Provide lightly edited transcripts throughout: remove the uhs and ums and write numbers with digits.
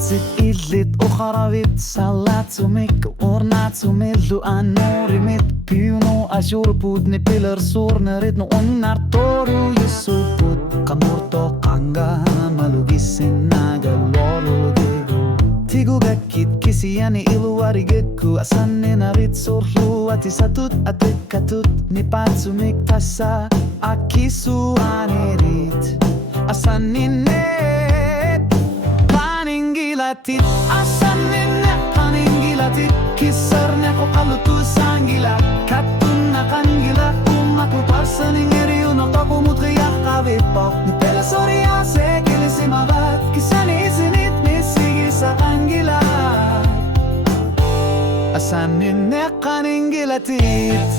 Katsit illit och haravit salatsumik ornatsumillu anorimit piuno ashurpud ni pilar surnerit no onnartoru yusuput kamurto kanga malugisin nagalolulugi Tigugakit kisiyani iluwarigekku asanne narit surru atisatut atikatut ni patsumik tasa akisu anirit asanninet paningilatit asanninet paningilatit kisarne ko kalutu sangila katunna kangila umaku parsaningeriu no toku mutria kavipo ni pela soria se kilisimavat kisani isinit misigi sa kangila asanninet paningilatit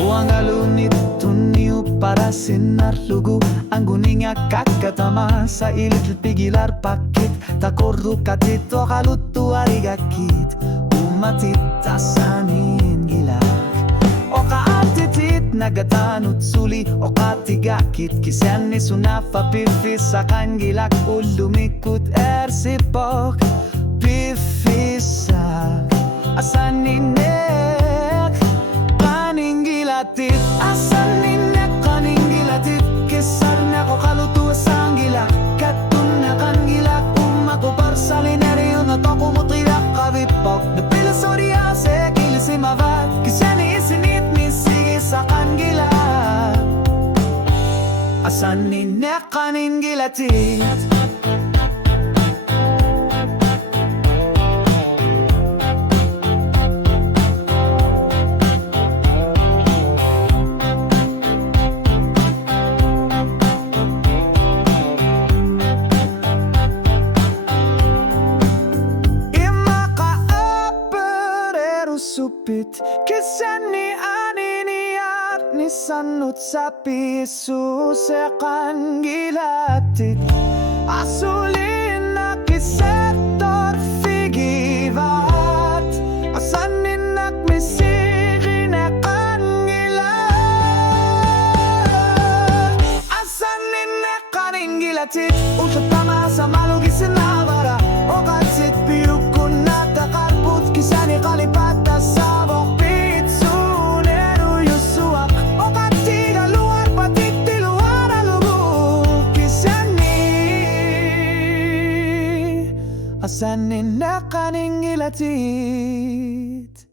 Wangalunit tuniu para sinar lugu Angguninga kakatama sa ilit pigilar pakit Takordu katito kalutu arigakit Umatit asanin gilak Oka atitit nagatanut suli Oka tigakit kisani sunafa pifis sa kangilak Ulumikut ersipok pifisak Asaninek paningilatit Asaninek paningilatit Kisarna ko kalutu sanggila Katunna kangila Umako parsalineriyo na toko mutrilak kavipok Napila soria se kilisimavat Kisani isinit misigi sa kangila Asaninek paningilatit supit kisani aniniat ni sanut sa piso sa kangilatit asulin na kisektor figivat asanin nak misiri na kangilat asanin na kaningilatit usap tama sa malugisin na vara o katsit piyukun na takarput kisani kalipat Asanin na kaningilatit